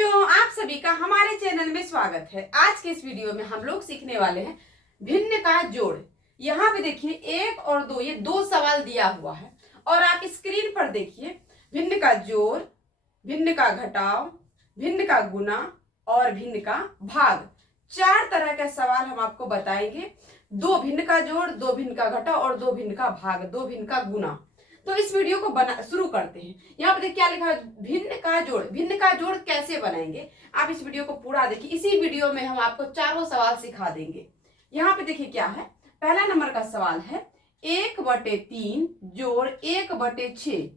बच्चों, आप सभी का हमारे चैनल में स्वागत है। आज के इस वीडियो में हम लोग सीखने वाले हैं भिन्न का जोड़। यहाँ पे देखिए 1 और 2, ये 2 सवाल दिया हुआ है और आप स्क्रीन पर देखिए भिन्न का जोड़, भिन्न का घटाव, भिन्न का गुना और भिन्न का भाग। 4 तरह के सवाल हम आपको बताएंगे। 2 भिन्न का जोड़, 2 भिन्न का घटाव और 2 भिन्न का भाग, 2 भिन्न का गुना। तो इस वीडियो को शुरू करते हैं। यहाँ पर देखिए क्या लिखा है, भिन्न का जोड़। भिन्न का जोड़ कैसे बनाएंगे, आप इस वीडियो को पूरा देखिए। इसी वीडियो में हम आपको चारों सवाल सिखा देंगे। यहाँ पे देखिए क्या है, पहला नंबर का सवाल है 1/3 जोड़ 1/6।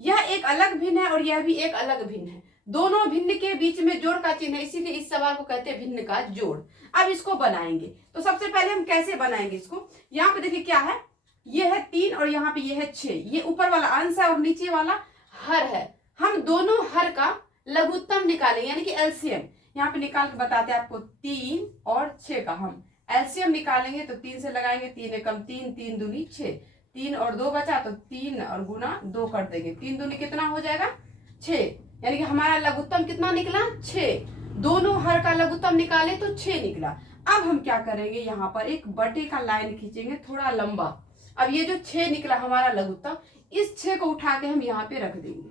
यह एक अलग भिन्न है और यह भी एक अलग भिन्न है। दोनों भिन्न के बीच में जोड़ का चिन्ह है, इसीलिए इस सवाल को कहते हैं भिन्न का जोड़। अब इसको बनाएंगे तो सबसे पहले हम कैसे बनाएंगे इसको। यहाँ पे देखिए क्या है, ये है 3 और यहाँ पे ये है 6। ये ऊपर वाला अंश है और नीचे वाला हर है। हम दोनों हर का लघुत्तम निकालेंगे, यानी कि एलसीएम। यहाँ पे निकाल के बताते हैं आपको 3 और 6 का हम एलसीएम निकालेंगे। तो 3 से लगाएंगे, 3 एकम 3, 3 दूनी 6, 3 और 2 बचा तो 3 और गुना 2 कर देंगे। 3 दूनी कितना हो जाएगा 6, यानी कि हमारा लघुत्तम कितना निकला 6। दोनों हर का लघुत्तम निकाले तो 6 निकला। अब हम क्या करेंगे, यहाँ पर एक बटे का लाइन खींचेंगे थोड़ा लंबा। अब ये जो 6 निकला हमारा लघुत्तम, इस 6 को उठा के हम यहाँ पे रख देंगे।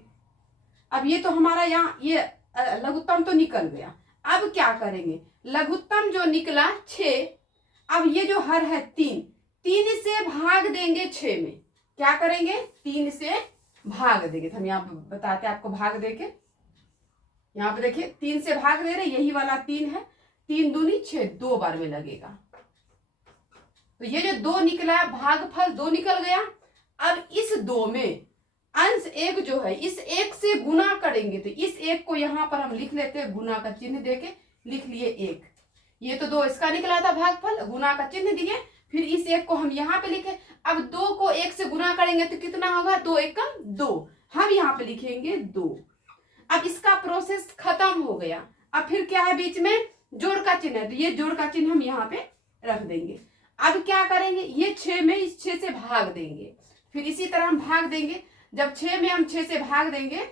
अब ये तो हमारा यहाँ ये लघुत्तम तो निकल गया। अब क्या करेंगे, लघुत्तम जो निकला 6, अब ये जो हर है 3 से भाग देंगे 6 में। क्या करेंगे, 3 से भाग देंगे। तो हम यहाँ बताते हैं आपको भाग देके। यहाँ पे देखिए 3 से भाग दे रहे, यही वाला 3 है। 3 दूनी 6, 2 बार में लगेगा। तो ये जो 2 निकला, भागफल 2 निकल गया। अब इस 2 में अंश 1 जो है, इस 1 से गुना करेंगे। तो इस 1 को यहाँ पर हम लिख लेते हैं, गुना का चिन्ह देके लिख लिए 1। ये तो 2 इसका निकला था भागफल, गुना का चिन्ह दिए। फिर इस 1 को हम यहाँ पे लिखे। अब 2 को 1 से गुना करेंगे तो कितना होगा, 2 एकम 2। हम यहाँ पे लिखेंगे 2। अब इसका प्रोसेस खत्म हो गया। अब फिर क्या है, बीच में जोड़ का चिन्ह है, तो ये जोड़ का चिन्ह हम यहाँ पे रख देंगे। अब क्या करेंगे, ये 6 में इस 6 से भाग देंगे। फिर इसी तरह हम भाग देंगे। जब 6 में हम 6 से भाग देंगे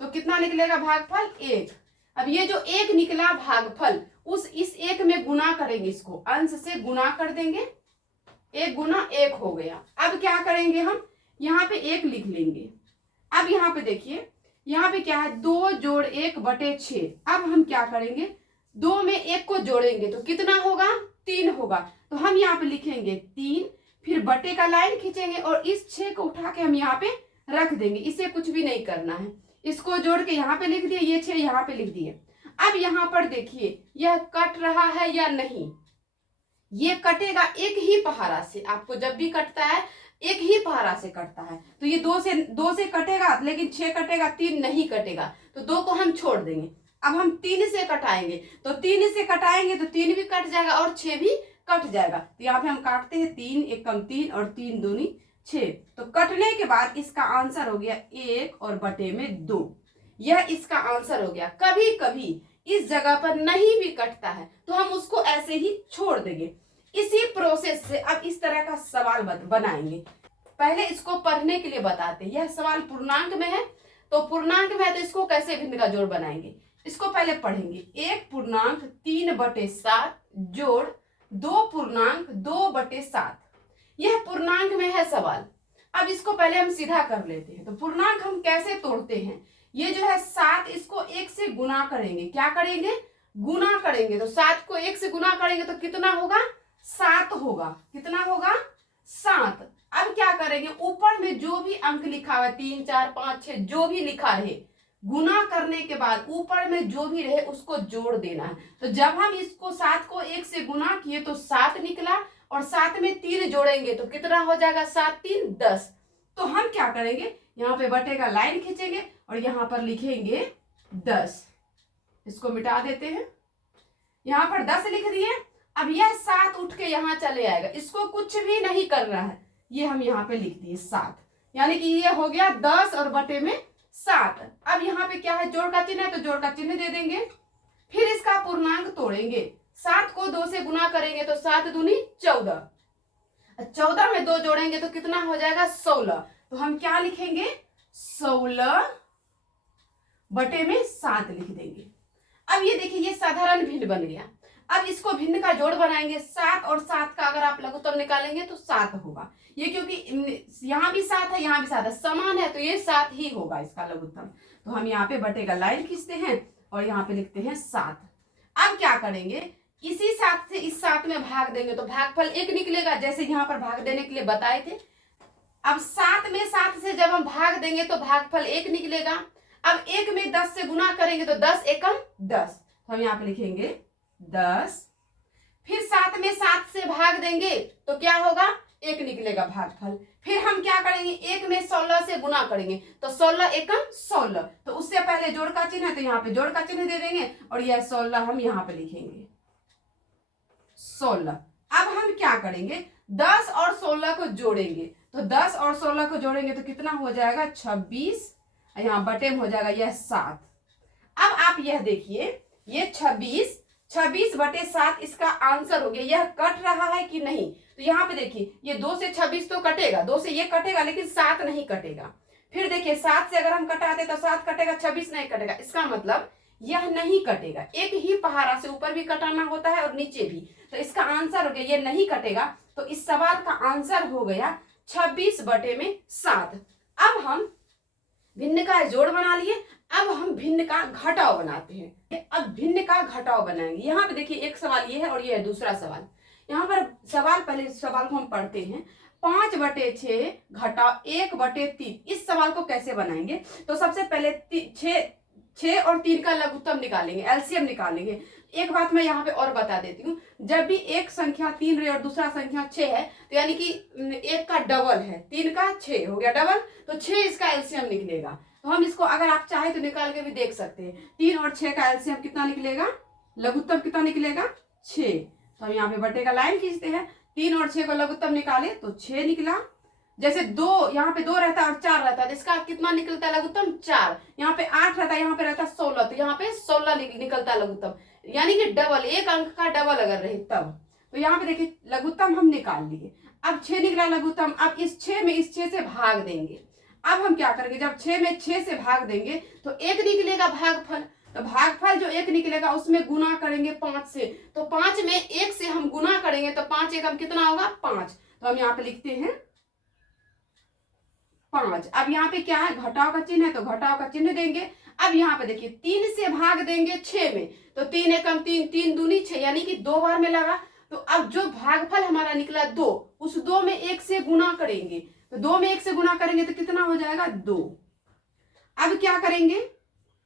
तो कितना निकलेगा भागफल 1। अब ये जो 1 निकला भागफल, इस 1 में गुना करेंगे, इसको अंश से गुना कर देंगे। 1 गुना 1 हो गया। अब क्या करेंगे, हम यहाँ पे 1 लिख लेंगे। अब यहाँ पे देखिए, यहाँ पे क्या है, 2 जोड़ 1/6। अब हम क्या करेंगे, 2 में 1 को जोड़ेंगे तो कितना होगा, 3 होगा। तो हम यहाँ पे लिखेंगे 3, फिर बटे का लाइन खींचेंगे और इस 6 को उठा के हम यहाँ पे रख देंगे। इसे कुछ भी नहीं करना है, इसको जोड़ के यहाँ पे लिख दिए, ये 6 यहाँ पे लिख दिए। अब यहाँ पर देखिए यह कट रहा है या नहीं, ये कटेगा एक ही पहाड़ा से। आपको जब भी कटता है एक ही पहाड़ा से कटता है। तो ये 2 से कटेगा, लेकिन 6 कटेगा, 3 नहीं कटेगा। तो 2 को हम छोड़ देंगे। अब हम 3 से कटाएंगे, तो 3 से कटाएंगे तो 3 भी कट जाएगा और 6 भी कट जाएगा। तो यहाँ पे हम काटते हैं, 3 एकम 3 और 3 दूनी 6। तो कटने के बाद इसका आंसर हो गया 1 और बटे में 2। यह इसका आंसर हो गया। कभी कभी इस जगह पर नहीं भी कटता है तो हम उसको ऐसे ही छोड़ देंगे। इसी प्रोसेस से अब इस तरह का सवाल बनाएंगे। पहले इसको पढ़ने के लिए बताते हैं। यह सवाल पूर्णांक में है, तो पूर्णांक में है तो इसको कैसे भिन्न का जोड़ बनाएंगे, इसको पहले पढ़ेंगे। 1/3/7 जोड़ 2/2/7। यह पूर्णांक में है सवाल। अब इसको पहले हम सीधा कर लेते हैं। तो पूर्णांक हम कैसे तोड़ते हैं, ये जो है 7, इसको 1 से गुना करेंगे। क्या करेंगे, गुना करेंगे। तो 7 को 1 से गुना करेंगे तो कितना होगा, 7 होगा। कितना होगा, 7। अब क्या करेंगे, ऊपर में जो भी अंक लिखा हुआ है 3 4 5 6 जो भी लिखा रहे, गुना करने के बाद ऊपर में जो भी रहे उसको जोड़ देना है। तो जब हम इसको 7 को 1 से गुना किए तो 7 निकला और 7 में 3 जोड़ेंगे तो कितना हो जाएगा, 7 3 10। तो हम क्या करेंगे, यहाँ पे बटे का लाइन खींचेंगे और यहाँ पर लिखेंगे 10। इसको मिटा देते हैं, यहाँ पर 10 लिख दिए। अब यह 7 उठ के यहाँ चले आएगा, इसको कुछ भी नहीं करना है। ये हम यहाँ पे लिख दिए 7, यानी कि ये हो गया 10 और बटे में 7। अब यहाँ पे क्या है, जोड़ का चिन्ह है तो जोड़ का चिन्ह दे देंगे। फिर इसका पूर्णांक तोड़ेंगे। 7 को 2 से गुना करेंगे तो 7 दूनी 14। 14 में 2 जोड़ेंगे तो कितना हो जाएगा, 16। तो हम क्या लिखेंगे, 16 बटे में 7 लिख देंगे। अब ये देखिए ये साधारण भिन्न बन गया। अब इसको भिन्न का जोड़ बनाएंगे, 7 और 7 का अगर आप लघुत्तम निकालेंगे तो 7 होगा। ये क्योंकि यहाँ भी 7 है यहाँ भी 7 है, समान है, तो ये 7 ही होगा इसका लघुत्तम। तो हम यहाँ पे बटे का लाइन खींचते हैं और यहाँ पे लिखते हैं 7। अब क्या करेंगे, इसी 7 से इस 7 में भाग देंगे तो भागफल 1 निकलेगा, जैसे यहाँ पर भाग देने के लिए बताए थे। अब 7 में 7 से जब हम भाग देंगे तो भागफल 1 निकलेगा। अब 1 में 10 से गुना करेंगे तो 10 एकम 10, तो हम यहाँ पे लिखेंगे 10। फिर 7 में 7 से भाग देंगे तो क्या होगा, 1 निकलेगा भागफल। फिर हम क्या करेंगे, 1 में 16 से गुना करेंगे तो 16 एकम 16, तो उससे पहले जोड़ का चिन्ह है तो यहाँ पे जोड़ का चिन्ह दे देंगे और यह 16 हम यहाँ पे लिखेंगे 16। अब हम क्या करेंगे, 10 और 16 को जोड़ेंगे, तो 10 और 16 को जोड़ेंगे तो कितना हो जाएगा 26, यहाँ बटे में हो जाएगा यह 7। अब आप यह देखिए, ये 26 बटे 7 इसका आंसर हो गया। यह कट रहा है कि नहीं, तो यहाँ पे देखिए ये 2 से 26 तो कटेगा, 2 से ये कटेगा लेकिन 7 नहीं कटेगा। फिर देखिए 7 से अगर हम कटाते तो 7 कटेगा, 26 नहीं कटेगा, इसका मतलब यह नहीं कटेगा। एक ही पहाड़ा से ऊपर भी कटाना होता है और नीचे भी, तो इसका आंसर हो गया ये नहीं कटेगा। तो इस सवाल का आंसर हो गया 26 बटे में 7। अब हम भिन्न का जोड़ बना लिए, अब हम भिन्न का घटाव बनाते हैं। अब भिन्न का घटाव बनाएंगे। यहाँ पे देखिए एक सवाल ये है और ये है दूसरा सवाल। यहाँ पर सवाल, पहले सवाल को हम पढ़ते हैं। 5 बटे 6 घटाव 1 बटे 3, इस सवाल को कैसे बनाएंगे, तो सबसे पहले 6 और 3 का लघुत्तम निकालेंगे, एलसीएम निकालेंगे। एक बात मैं यहाँ पे और बता देती हूँ, जब भी एक संख्या 3 रही और दूसरा संख्या 6 है तो यानी कि 1 का डबल है, 3 का 6 हो गया डबल, तो 6 इसका एलसीएम निकलेगा। तो हम इसको अगर आप चाहे तो निकाल के भी देख सकते हैं। 3 और 6 का एलसीएम कितना निकलेगा, लघुत्तम कितना निकलेगा 6। तो हम यहाँ पे बटे का लाइन खींचते हैं, 3 और 6 को लघुत्तम निकाले तो 6 निकला। जैसे 2 यहाँ पे 2 रहता है और 4 रहता है तो इसका कितना निकलता है लघुत्तम 4। यहाँ पे 8 रहता है, यहाँ पे रहता है 16, तो यहाँ पे 16 निकलता है लघुत्तम, यानी कि डबल, एक अंक का डबल अगर रहे तब। तो यहाँ पे देखिए लघुत्तम हम निकाल लिए। अब 6 निकला लघुत्तम। अब इस 6 में इस 6 से भाग देंगे। अब हम क्या करेंगे, जब 6 में 6 से भाग देंगे तो 1 निकलेगा भागफल, तो भागफल जो 1 निकलेगा उसमें गुना करेंगे 5 से, तो 5 में 1 से हम गुना करेंगे तो 5 एकम कितना होगा 5, तो हम यहाँ पे लिखते हैं 5। अब यहाँ पे क्या है, घटाव का चिन्ह है तो घटाव का चिन्ह देंगे। अब यहाँ पे देखिए 3 से भाग देंगे 6 में, तो 3 एकम 3, 3 दूनी 6, यानी कि 2 बार में लगा। तो अब जो भागफल हमारा निकला 2, उस 2 में 1 से गुना करेंगे, तो 2 में 1 से गुना करेंगे तो कितना हो जाएगा 2। अब क्या करेंगे,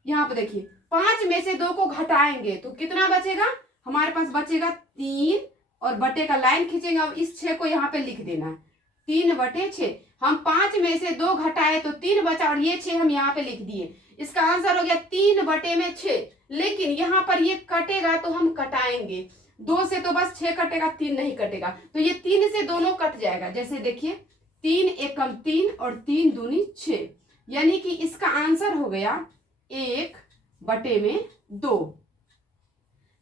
यहाँ पे देखिए 5 में से 2 को घटाएंगे तो कितना बचेगा, हमारे पास बचेगा 3 और बटे का लाइन खींचेंगे। अब इस 6 को यहाँ पे लिख देना है 3 बटे 6। हम 5 में से 2 घटाए तो 3 बचा और ये 6 हम यहाँ पे लिख दिए। इसका आंसर हो गया 3 बटे में 6। लेकिन यहाँ पर ये कटेगा तो हम कटाएंगे, 2 से तो बस 6 कटेगा, 3 नहीं कटेगा, तो ये 3 से दोनों कट जाएगा। जैसे देखिए 3 एकम 3 और 3 दूनी 6, यानी कि इसका आंसर हो गया 1 बटे में 2।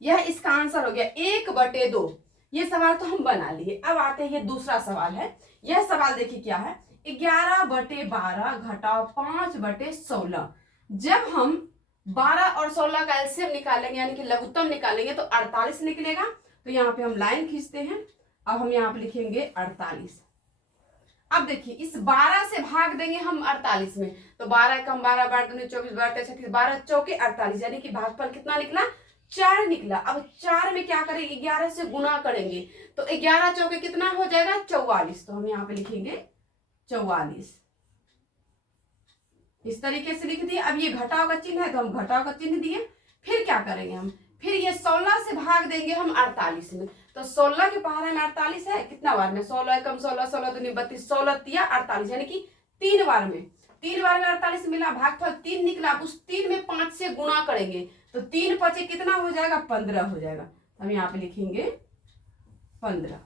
यह इसका आंसर हो गया 1 बटे 2। ये सवाल तो हम बना लिए। अब आते हैं ये दूसरा सवाल है। यह सवाल देखिए क्या है, 11 बटे 12 घटाव 5 बटे 16। जब हम 12 और 16 का एलसीएम निकालेंगे यानी कि लघुत्तम निकालेंगे तो 48 निकलेगा। तो यहाँ पे हम लाइन खींचते हैं। अब हम यहाँ पे लिखेंगे 48। अब देखिए इस 12 से भाग देंगे हम 48 में, तो 12 कम 12 12 दूनी 24 12 36 12 चौके 48, यानी कि भागफल कितना निकला 4 निकला। अब 4 में क्या करेंगे, 11 से गुना करेंगे तो 11 चौके कितना हो जाएगा 44, तो हम यहाँ पे लिखेंगे 44। इस तरीके से लिख दिए। अब ये घटाव का चिन्ह है तो हम घटाव का चिन्ह दिए। फिर क्या करेंगे हम, फिर ये 16 से भाग देंगे हम 48 में, तो 16 के पहाड़े में 48 है, कितना बार में 16 कम 16 16 दूनी 32 16 तिया 48, यानी कि 3 बार में 48 मिला। भागफल 3 निकला। उस 3 में 5 से गुना करेंगे तो 3 5 कितना हो जाएगा 15 हो जाएगा। हम यहाँ पे लिखेंगे 15।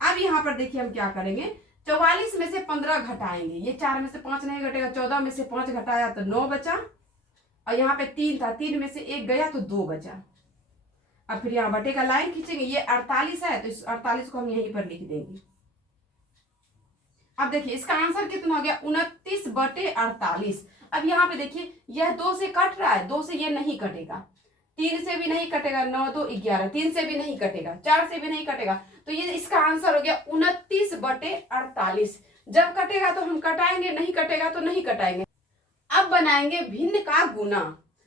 अब यहाँ पर देखिए हम क्या करेंगे, 44 में से 15 घटाएंगे। ये 4 में से 5 नहीं घटेगा, 14 में से 5 घटाया तो 9 बचा, और यहाँ पे 3 था, 3 में से 1 गया तो 2 बचा। अब फिर यहाँ बटे का लाइन खींचेंगे। ये 48 है तो इस 48 को हम यहीं पर लिख देंगे। अब देखिए इसका आंसर कितना हो गया 29 बटे 48। अब यहाँ पे देखिए यह 2 से कट रहा है, 2 से ये नहीं कटेगा, 3 से भी नहीं कटेगा, 9 2 11, 3 से भी नहीं कटेगा, 4 से भी नहीं कटेगा, तो ये इसका आंसर हो गया 29/48। जब कटेगा तो हम कटाएंगे, नहीं कटेगा तो नहीं कटाएंगे। अब बनाएंगे भिन्न का गुना।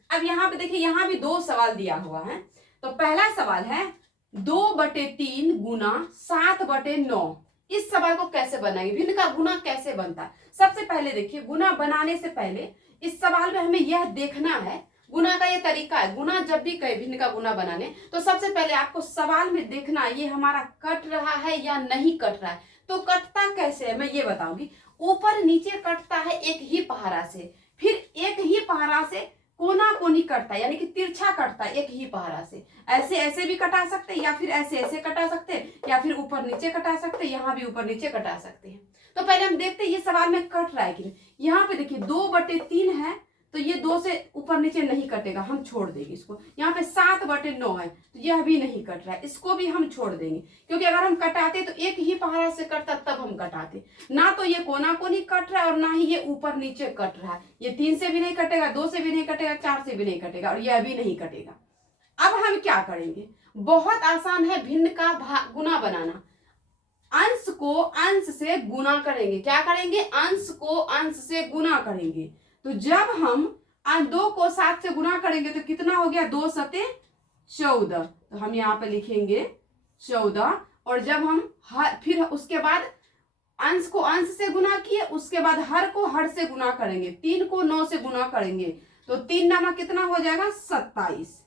अब यहाँ पे देखिए, यहाँ भी 2 सवाल दिया हुआ है। तो पहला सवाल है 2/3 गुना 7/9। इस सवाल को कैसे बनाएंगे, भिन्न का गुना कैसे बनता है। सबसे पहले देखिए, गुना बनाने से पहले इस सवाल में हमें यह देखना है, गुना का ये तरीका है। गुना जब भी कहे भिन्न का गुना बनाने, तो सबसे पहले आपको सवाल में देखना ये हमारा कट रहा है या नहीं कट रहा है। तो कटता कैसे है मैं ये बताऊंगी। ऊपर नीचे कटता है एक ही पहाड़ा से, फिर एक ही पहाड़ा से कोना कोनी कटता है, यानी कि तिरछा कटता है एक ही पहाड़ा से। ऐसे ऐसे भी कटा सकते हैं, या फिर ऐसे ऐसे कटा सकते हैं, या फिर ऊपर नीचे कटा सकते हैं, यहाँ भी ऊपर नीचे कटा सकते हैं। तो पहले हम देखते हैं ये सवाल में कट रहा है कि नहीं। यहाँ पे देखिए 2/3 है, तो ये 2 से ऊपर नीचे नहीं कटेगा, हम छोड़ देंगे इसको। यहाँ पे 7/9 है, तो यह भी नहीं कट रहा है, इसको भी हम छोड़ देंगे, क्योंकि अगर हम कटाते तो एक ही पहाड़ा से कटता तब हम कटाते। ना तो ये कोना कोनी कट रहा है और ना ही ये ऊपर नीचे कट रहा है। ये 3 से भी नहीं कटेगा, 2 से भी नहीं कटेगा, 4 से भी नहीं कटेगा, और यह भी नहीं कटेगा। अब हम क्या करेंगे, बहुत आसान है भिन्न का गुना बनाना। अंश को अंश से गुना करेंगे। क्या करेंगे, अंश को अंश से गुना करेंगे। तो जब हम 2 को 7 से गुना करेंगे तो कितना हो गया, 2 सते 14। तो हम यहाँ पे लिखेंगे 14। और जब हम फिर उसके बाद अंश को अंश से गुना किए, उसके बाद हर को हर से गुना करेंगे। 3 को 9 से गुना करेंगे, तो 3 नामा कितना हो जाएगा, 27।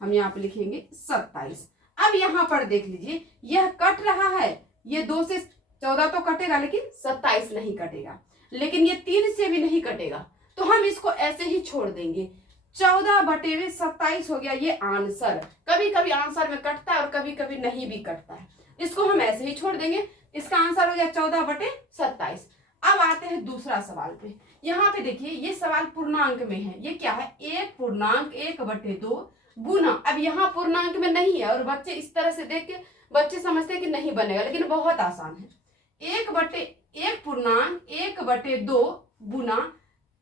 हम यहाँ पे लिखेंगे 27। अब यहाँ पर देख लीजिए, यह कट रहा है, ये 2 से 14 तो कटेगा, लेकिन 27 नहीं कटेगा, लेकिन ये 3 से भी नहीं कटेगा, तो हम इसको ऐसे ही छोड़ देंगे। 14/27 हो गया ये आंसर। कभी कभी आंसर में कटता है और कभी कभी नहीं भी कटता है, इसको हम ऐसे ही छोड़ देंगे। इसका आंसर हो गया 14/27। अब आते हैं दूसरा सवाल पे। यहाँ पे देखिए, ये सवाल पूर्णांक में है। ये क्या है, 1/1/2 गुना। अब यहाँ पूर्णांक में नहीं है, और बच्चे इस तरह से देख के बच्चे समझते हैं कि नहीं बनेगा, लेकिन बहुत आसान है। 1/1/2 गुना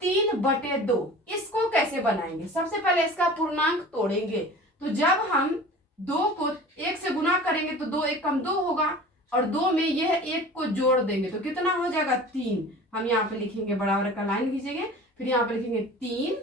3/2। इसको कैसे बनाएंगे, सबसे पहले इसका पूर्णांक तोड़ेंगे। तो जब हम 2 को 1 से गुना करेंगे तो 2 1 कम 2 होगा, और 2 में यह 1 को जोड़ देंगे तो कितना हो जाएगा, 3। हम यहाँ पे लिखेंगे, बराबर का लाइन खींचेंगे, फिर यहाँ पे लिखेंगे 3,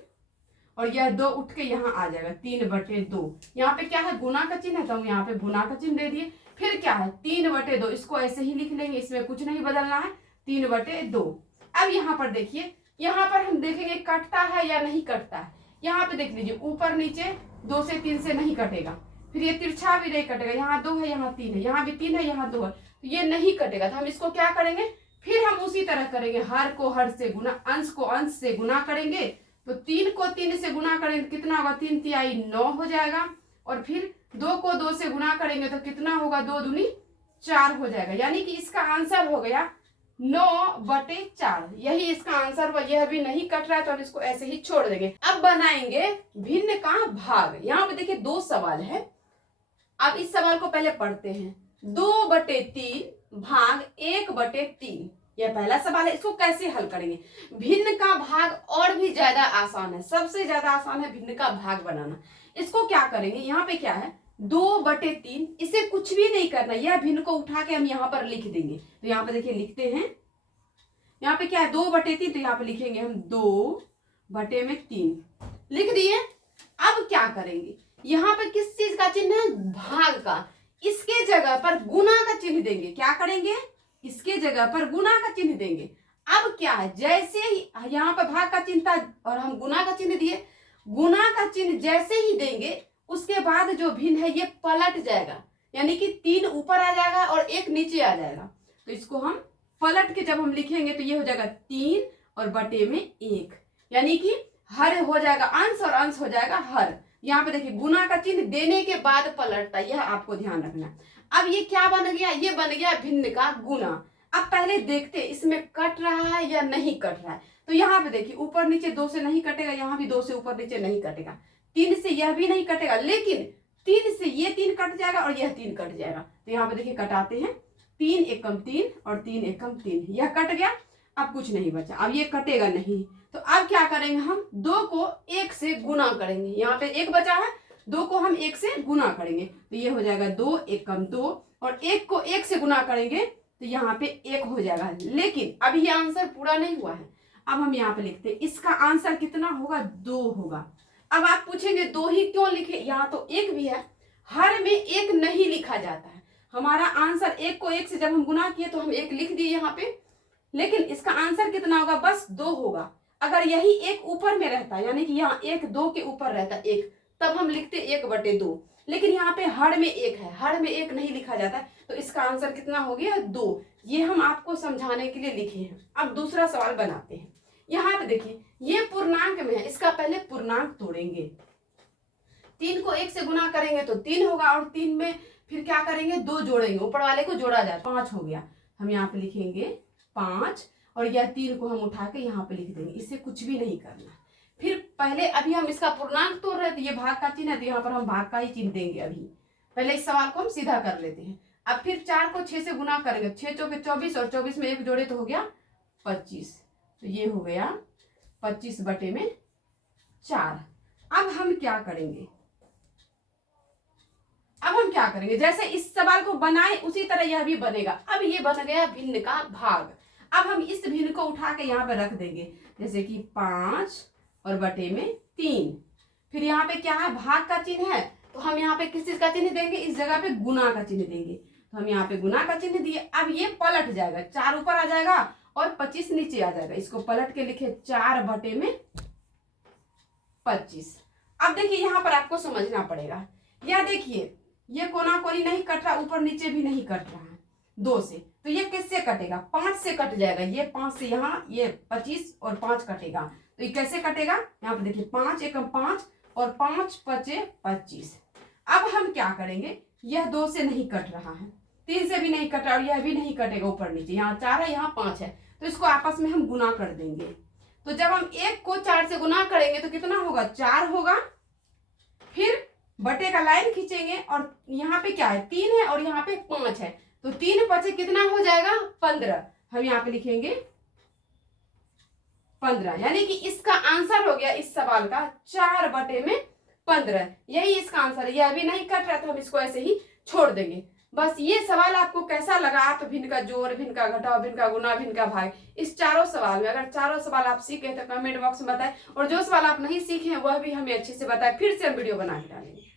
और यह 2 उठ के यहाँ आ जाएगा 3/2। यहाँ पे क्या है, गुना का चिन्ह है, तो हम यहाँ पे गुना का चिन्ह दे दिए। फिर क्या है, 3/2, इसको ऐसे ही लिख लेंगे, इसमें कुछ नहीं बदलना है, 3/2। अब यहाँ पर देखिए, यहाँ पर हम देखेंगे कटता है या नहीं कटता है। यहाँ पे देख लीजिए, ऊपर नीचे 2 से 3 से नहीं कटेगा, फिर ये तिरछा भी नहीं कटेगा, यहाँ 2 है, यहाँ 3 है, यहाँ भी 3 है, यहाँ 2 है, तो ये नहीं कटेगा। तो हम इसको क्या करेंगे, फिर हम उसी तरह करेंगे, हर को हर से गुना, अंश को अंश से गुना करेंगे। तो 3 को 3 से गुना करेंगे तो कितना होगा, 3 तिहाई 9 हो जाएगा, और फिर 2 को 2 से गुना करेंगे तो कितना होगा, 2 दूनी 4 हो जाएगा। यानी कि इसका आंसर हो गया 9/4। यही इसका आंसर हुआ। यह भी नहीं कट रहा है, तो हम इसको ऐसे ही छोड़ देंगे। अब बनाएंगे भिन्न का भाग। यहाँ पे देखिए 2 सवाल है। अब इस सवाल को पहले पढ़ते हैं। 2/3 भाग 1/3, यह पहला सवाल है। इसको कैसे हल करेंगे, भिन्न का भाग और भी ज्यादा आसान है, सबसे ज्यादा आसान है भिन्न का भाग बनाना। इसको क्या करेंगे, यहाँ पे क्या है, 2/3, इसे कुछ भी नहीं करना, यह भिन्न को उठा के हम यहाँ पर लिख देंगे। तो यहाँ पे देखिए लिखते हैं, यहाँ पे क्या है, 2/3, तो यहाँ पे लिखेंगे हम 2/3 लिख दिए। अब क्या करेंगे, यहाँ पे किस चीज का चिन्ह है, भाग का, इसके जगह पर गुना का चिन्ह देंगे। क्या करेंगे, इसके जगह पर गुना का चिन्ह देंगे। अब क्या है, जैसे ही यहाँ पर भाग का चिन्ह था और हम गुना का चिन्ह दिए, गुना का चिन्ह जैसे ही देंगे उसके बाद जो भिन्न है ये पलट जाएगा, यानी कि 3 ऊपर आ जाएगा और 1 नीचे आ जाएगा। तो इसको हम पलट के जब हम लिखेंगे तो ये हो जाएगा 3 और बटे में 1, यानी कि हर हो जाएगा अंश और अंश हो जाएगा हर। यहाँ पे देखिए गुना का चिन्ह देने के बाद पलटता, यह आपको ध्यान रखना। अब ये क्या बन गया, ये बन गया भिन्न का गुना। अब पहले देखते इसमें कट रहा है या नहीं कट रहा है। तो यहाँ पे देखिए ऊपर नीचे 2 से नहीं कटेगा, यहाँ भी 2 से ऊपर नीचे नहीं कटेगा, 3 से यह भी नहीं कटेगा, लेकिन 3 से ये 3 कट जाएगा और यह 3 कट जाएगा। तो यहाँ पे देखिए कटाते हैं, 3 एकम 3 और 3 एकम 3, यह कट गया। अब कुछ नहीं बचा, अब ये कटेगा नहीं, तो अब क्या करेंगे, हम 2 को 1 से गुना करेंगे। यहाँ पे 1 बचा है, 2 को हम 1 से गुना करेंगे तो ये हो जाएगा 2, 1 कम 2, और 1 को 1 से गुना करेंगे तो यहाँ पे 1 हो जाएगा। लेकिन अभी ये आंसर पूरा नहीं हुआ है। अब हम यहाँ पे लिखते हैं, इसका आंसर कितना होगा, 2 होगा। अब आप पूछेंगे 2 ही क्यों लिखे, यहाँ तो 1 भी है। हर में 1 नहीं लिखा जाता है। हमारा आंसर 1 को 1 से जब हम गुना किए तो हम 1 लिख दिए यहाँ पे, लेकिन इसका आंसर कितना होगा, बस 2 होगा। अगर यही 1 ऊपर में रहता, यानी कि यहाँ 1 2 के ऊपर रहता 1, तब हम लिखते 1/2। लेकिन यहाँ पे हर में 1 है, हर में 1 नहीं लिखा जाता, तो इसका आंसर कितना हो गया, 2। ये हम आपको समझाने के लिए लिखे हैं। अब दूसरा सवाल बनाते हैं। यहाँ पे देखिए, ये पूर्णांक में है, इसका पहले पूर्णांक तोड़ेंगे। 3 को 1 से गुना करेंगे तो 3 होगा, और 3 में फिर क्या करेंगे, 2 जोड़ेंगे, ऊपर वाले को जोड़ा जाए, 5 हो गया। हम यहाँ पे लिखेंगे 5, और यह 3 को हम उठा के यहाँ पे लिख देंगे। इससे कुछ भी नहीं करना। फिर पहले अभी हम इसका पूर्णांक तोड़ रहे थे, ये भाग का चिन्ह है तो यहाँ पर हम भाग का ही चिन्ह देंगे। अभी पहले इस सवाल को हम सीधा कर लेते हैं। अब फिर 4 को 6 से गुना करेंगे, 6 चौके 24, और 24 में 1 जोड़े तो हो गया 25। तो ये हो गया 25/4। अब हम क्या करेंगे, जैसे इस सवाल को बनाए उसी तरह यह भी बनेगा। अब ये बन गया भिन्न का भाग। अब हम इस भिन्न को उठा के यहाँ पे रख देंगे, जैसे कि 5 और बटे में 3। फिर यहाँ पे क्या है, भाग का चिन्ह है, तो हम यहाँ पे किस चीज का चिन्ह देंगे, इस जगह पे गुना का चिन्ह देंगे। तो हम यहाँ पे गुना का चिन्ह दिए। अब ये पलट जाएगा, 4 ऊपर आ जाएगा और 25 नीचे आ जाएगा। इसको पलट के लिखे 4/25। अब देखिए यहाँ पर आपको समझना पड़ेगा, यह देखिए ये कोना कोनी नहीं कट रहा, ऊपर नीचे भी नहीं कट रहा है 2 से, तो ये किससे कटेगा, 5 से कट जाएगा। ये 5 से यहाँ, ये 25 और 5 कटेगा, तो ये कैसे कटेगा, यहाँ पे देखिए 5 एकम 5 और 5 पचे 25। अब हम क्या करेंगे, यह 2 से नहीं कट रहा है, 3 से भी नहीं कट रहा, और यह भी नहीं कटेगा ऊपर नीचे। यहाँ 4 है, यहाँ 5 है, तो इसको आपस में हम गुना कर देंगे। तो जब हम 1 को 4 से गुना करेंगे तो कितना होगा, 4 होगा। फिर बटे का लाइन खींचेंगे, और यहाँ पे क्या है, 3 है और यहाँ पे 5 है, तो 3 पचे कितना हो जाएगा, 15। हम यहाँ पे लिखेंगे 15, यानी कि इसका आंसर हो गया इस सवाल का 4/15। यही इसका आंसर है। यह भी नहीं कट रहा, तो हम इसको ऐसे ही छोड़ देंगे। बस ये सवाल आपको कैसा लगा, आप भिन्न का जोड़, भिन्न का घटाव, भिन्न का गुना, भिन्न का भाग, इस चारों सवाल में अगर चारों सवाल आप सीखे तो कमेंट बॉक्स में बताएं, और जो सवाल आप नहीं सीखे हैं वह भी हमें अच्छे से बताएं, फिर से हम वीडियो बना के डालेंगे।